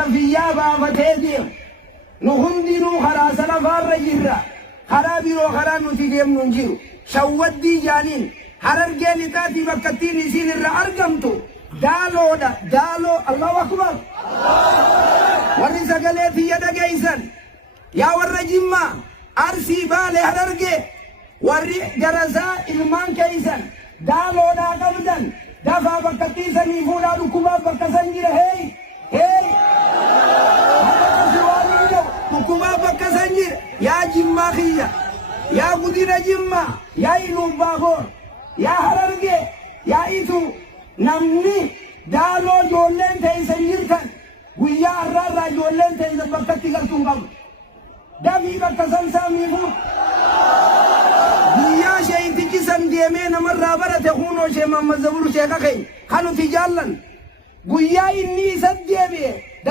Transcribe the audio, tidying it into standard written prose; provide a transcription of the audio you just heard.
salafiyyaa baafatee deemu nu hundinuu karaa salafaarra jirra karaa biroo karaa nuti deemnu hin jiru shawwaddii jaaniin harargee lixaatii bakkattiin isiin irra argamtu daaloodha daaloo Allahu akbar warri sagalee tiyya dhageeysan yaa warra Jimmaa Arsii Baalee Harargee warri darasaa ilmaan keeysan daaloodhaa qabdan dafaa bakkattiisanii fuudhaa dhukkubaaf bakka san jira hey dhukkubaaf bakka san jira yaa Jimmaa kiyya yaa Gudina Jimmaa yaa Ilubbaaboor yaa Harargee yaa Ituu namni daaloo ijoolleen teeysan jirtan guyyaa har'aarraa ijoolleen teeysan bakkatti galtuun qabu dafii bakka san saamiifu guyyaa sheeyintichi san deemee namarraa barate kunoo shee Mahammad Zaburu sheeka keenya kanuti jaallan guyyaa inni isa deebi'e